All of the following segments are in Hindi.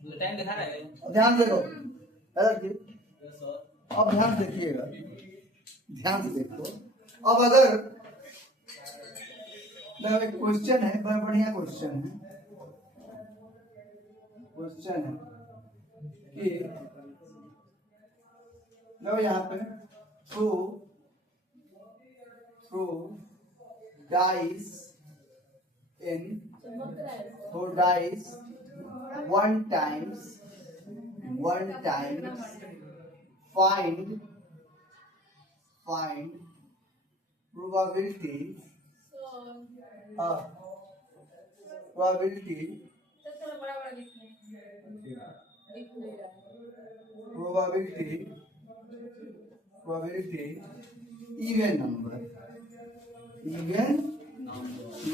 टाइम दिखा रहा है। ध्यान देखो, अब ध्यान देखिएगा, ध्यान से देखो। अब अगर एक क्वेश्चन है, बड़ा बढ़िया क्वेश्चन है, क्वेश्चन है कि लो यहाँ पे throw dice in throw dice one times find probability even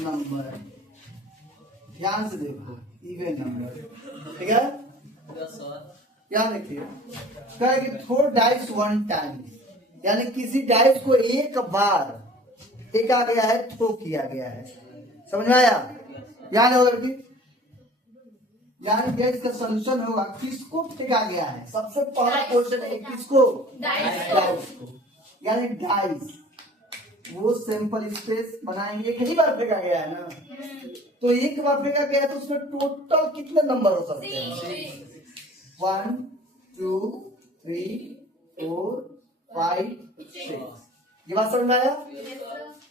number ध्यान से देखो, इवन नंबर, ठीक है। क्या देखिए, कहा कि थ्रो डाइस वन टाइम, यानी किसी डाइस को एक बार फेंका गया है, थ्रो किया गया है, समझ में आया। यानी लड़की, यानी गैस का सोल्यूशन होगा किसको फेंका गया है। सबसे पहला क्वेश्चन है किसको, डाइस को, यानी डाइस वो सैंपल स्पेस बनाएंगे, एक ही बार फेंका गया है ना, तो एक बार फेंका गया है तो उसमें टोटल कितने नंबर हो सकते हैं? 1 2 3 4 5 6। ये बात समझ में आया।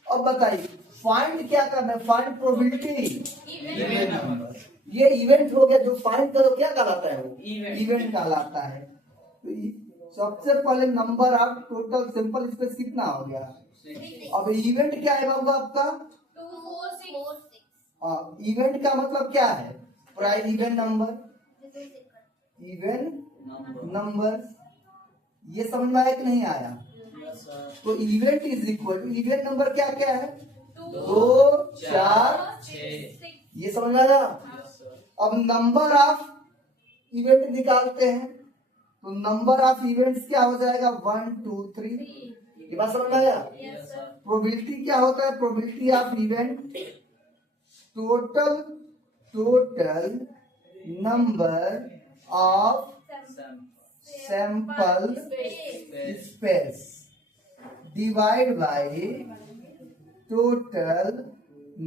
अब बताइए फाइंड क्या करना है, फाइंड प्रोबेबिलिटी इवेंट नंबर। ये इवेंट हो गया, जो फाइंड करो क्या कहलाता है, वो इवेंट कहलाता है। तो सबसे पहले number of total sample space कितना हो गया। अब इवेंट क्या है बाबू आपका, 2 4 6। हाँ, इवेंट का मतलब क्या है, प्राइम इवेंट नंबर, ये समझ में आया कि नहीं आया। तो event is equal to event number क्या क्या है, 2 4 6, ये समझ में आया। अब नंबर ऑफ इवेंट निकालते हैं, तो नंबर ऑफ इवेंट्स क्या हो जाएगा, 1 2 3। ये बात समझ में आया। प्रोबेबिलिटी क्या होता है, probability of event total number of sample space divide by total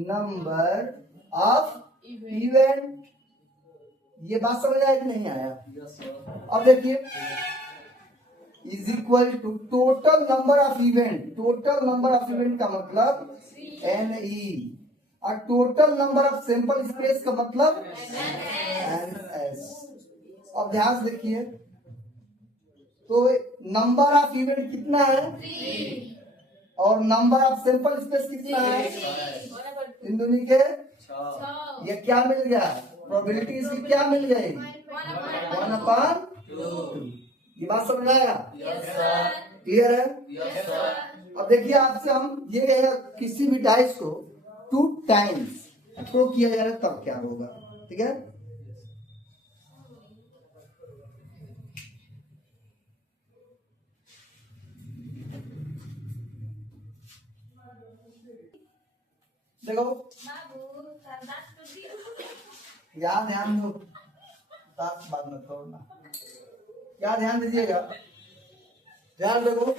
number of event. ये बात समझ आया कि नहीं आया। अब देखिए is equal to total number of event, total number of event का मतलब NE, और total number of sample space का मतलब NS। अब ध्यान से देखिए, तो नंबर ऑफ इवेंट कितना है 3 और नंबर ऑफ सैंपल स्पेस कितना है, इन दोनों के 6। ये क्या मिल गया, प्रोबेबिलिटी इसकी क्या मिल गई, 1/2। ये बात समझ में आया, क्लियर है। अब देखिए आपसे हम ये कहेगा किसी भी डाइस को 2 टाइम्स थ्रो किया जा रहा है तब क्या होगा, ठीक है। देखो यहाँ ध्यान दो, बाद में छोड़ना, क्या ध्यान दीजिएगा, ध्यान देखो।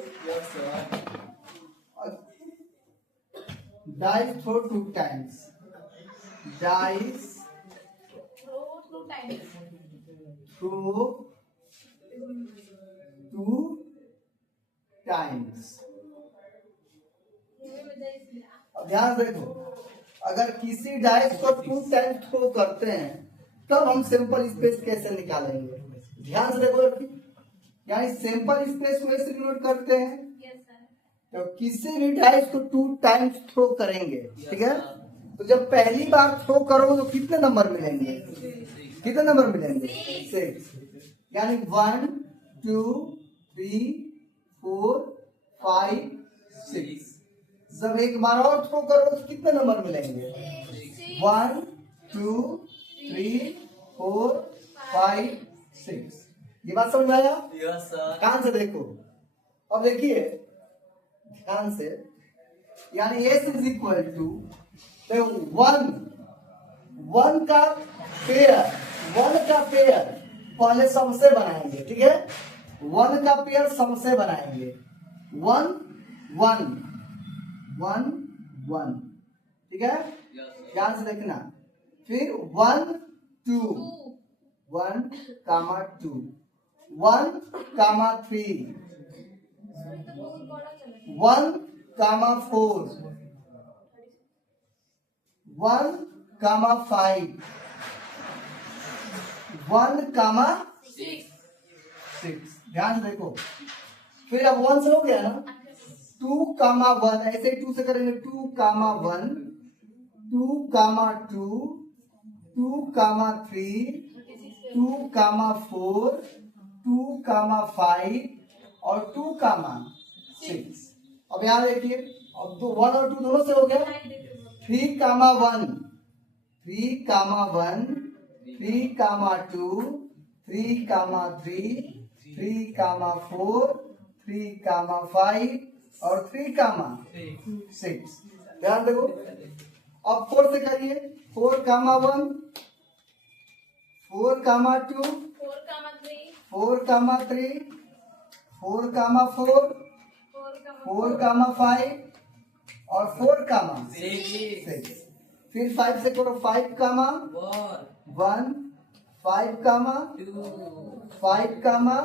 Dice throw 2 times, dice throw 2 times. अब ध्यान देखो, अगर किसी डाइस को 2 टाइम्स थ्रो करते हैं तब हम सैंपल स्पेस कैसे निकालेंगे, ध्यान से देखो। यानी सैंपल स्पेस को ऐसे डिनोट करते हैं, तो किसी भी डाइस को 2 टाइम्स थ्रो करेंगे, ठीक है। तो जब पहली बार थ्रो करोगे तो कितने नंबर मिलेंगे, कितने नंबर मिलेंगे, 6। यानी 1 2 3 4 5 6। जब एक बार और थ्रो करोगे तो कितने नंबर मिलेंगे, 1 2 3 4 5 6। ये बात समझ में आया। ध्यान से देखो, अब देखिए ध्यान से, यानी S इज इक्वल टू 1 का पेयर वन का पेयर पहले सम से बनाएंगे, ठीक है। वन का पेयर सम से बनाएंगे, वन वन वन वन, ठीक है। ध्यान से देखना। फिर one two, one comma two, one comma three, one comma four, one comma five, one comma six. ध्यान से देखो। फिर अब वन से हो गया ना, टू कामा वन, ऐसे ही टू से करेंगे, two comma one, two comma two, two comma three, two comma four, two comma five और टू कामा सिक्स। अब यहाँ देखिए, अब दो वन और टू दोनों से हो गया। Three comma one, three comma one, three comma to, three comma three, three comma four, three comma five और थ्री कामा सिक्स। ध्यान देखो। अब फोर से करिए, four comma one, four comma to, 4, 3, four comma three, four comma four, 4, four comma five और फोर कामा सिक्स। फिर फाइव से करो, फाइव कामा वन, फाइव कामा, फाइव कामा,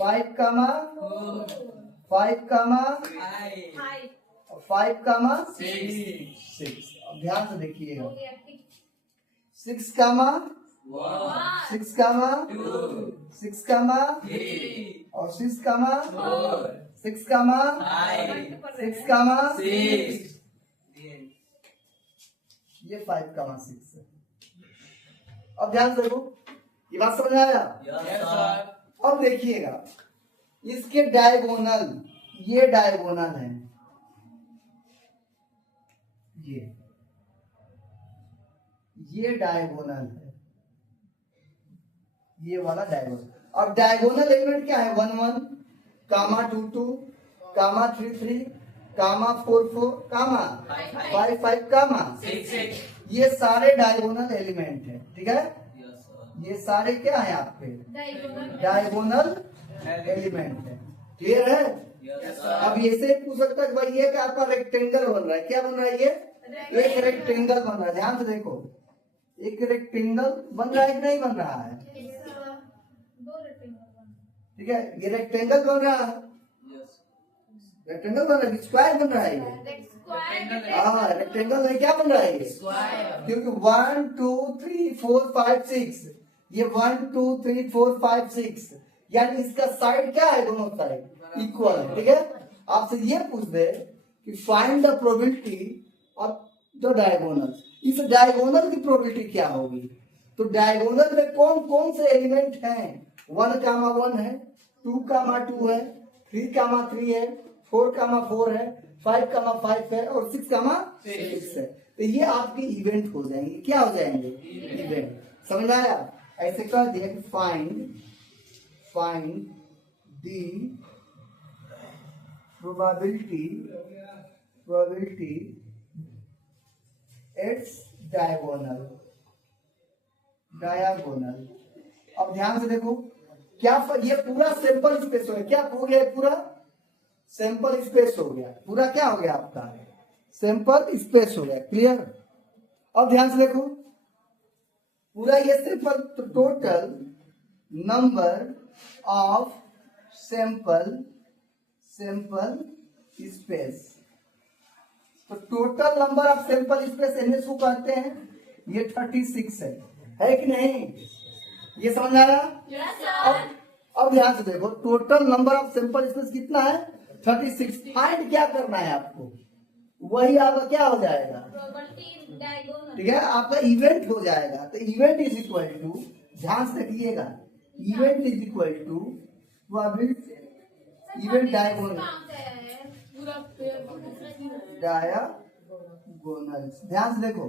फाइव कामा, फाइव कामा, 5, फाइव कामा सिक्स। अब ध्यान से देखिएगा, हो गया 6, six comma, 1, six comma, six comma और six comma, six comma, six comma, ये फाइव कामा सिक्स है। अब ध्यान से देखो, ये बात समझ में आया? अब देखिएगा, इसके डायगोनल, ये डायगोनल है, ये डायगोनल है, ये वाला डायगोनल। अब डायगोनल एलिमेंट क्या है? 1 1, कामा 2 2, कामा 3 3, कामा 4 4, कामा 5 5, कामा 6 6। ये सारे डायगोनल एलिमेंट है, ठीक है। ये सारे क्या है आपके डायगोनल एलिमेंट है। क्लियर है? अब ऐसे पूछ सकता है कि भाई ये क्या आपका रेक्टेंगल बन रहा है, क्या बन रहा है? ये एक रेक्टेंगल बन रहा है। ध्यान से देखो, एक रेक्टेंगल बन रहा है कि नहीं बन रहा है? ठीक है, ये रेक्टेंगल बन रहा है, रेक्टेंगल बन रहा है, स्क्वायर बन रहा है ये। हाँ, रेक्टेंगल नहीं, क्या बन रहा है ये? क्योंकि 1 2 3 4 5 6, ये 1 2 3 4 5 6, यानी इसका साइड क्या है? दोनों साइड इक्वल है, ठीक है। आपसे ये पूछ दे कि find the probability of the diagonal, इस डायगोनल की प्रोबेबिलिटी क्या होगी? तो डायगोनल में कौन कौन से एलिमेंट हैं? 1 कामा 1 है, 2 कामा 2 है, 3 कामा 3 है, 4 कामा 4 है, 5 कामा 5 है और 6 कामा 6 है। तो ये आपके इवेंट हो जाएंगे। क्या हो जाएंगे? इवेंट। समझ आया? ऐसे कह दिया कि find the probability its diagonal. अब ध्यान से देखो, क्या ये पूरा सैंपल स्पेस हो गया? क्या हो गया? पूरा सैंपल स्पेस हो गया। पूरा क्या हो गया आपका? सैंपल स्पेस हो गया। क्लियर? अब ध्यान से देखो, पूरा ये सैंपल, तो total number of sample space, तो total number of sample space NS को कहते हैं, ये 36 है कि नहीं? ये समझ में आ रहा? अब ध्यान से देखो, total number of sample space कितना है? 36। फाइंड क्या करना है आपको? वही आपका क्या हो जाएगा? ठीक है, आपका इवेंट हो जाएगा। तो इवेंट इज इक्वल टू, ध्यान से देखिएगा, event is equal to event diagonal. ध्यान से देखो,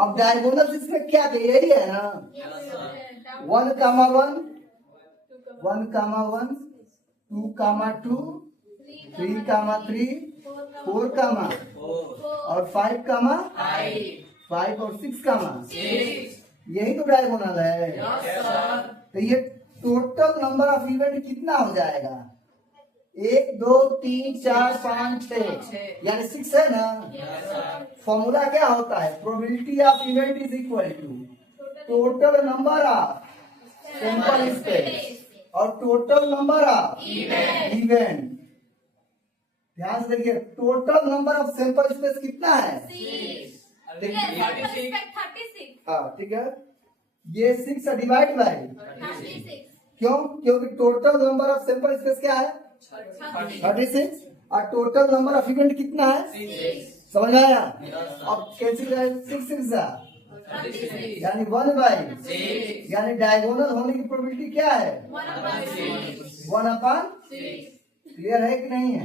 अब डायगोनल इसमें क्या है? यही है ना, 1 कामा 1, 1 कामा 1, 2 कामा 2, 3 कामा 3, 4 कामा और 5 कामा 5 और 6 कामा 6। यही तो डायगोनल है। तो ये टोटल नंबर ऑफ इवेंट कितना हो जाएगा? 1 2 3 4 5 6 यानी 6 है ना। फॉर्मूला क्या होता है? Probability of event is equal to total number of sample space और टोटल नंबर ऑफ इवेंट। ध्यान से देखिए, total number of sample space कितना है? 36। हाँ ठीक है, ये 6 डिवाइड बाय 36। क्यों? क्योंकि total number of sample space क्या है? 36 और टोटल नंबर ऑफ इवेंट कितना है? 6। समझ में आया? अब कैंसिल करें, 6 यानी 1/6 यानी डायगोनल होने की प्रोबेबिलिटी क्या है? 1/6। क्लियर है कि नहीं है?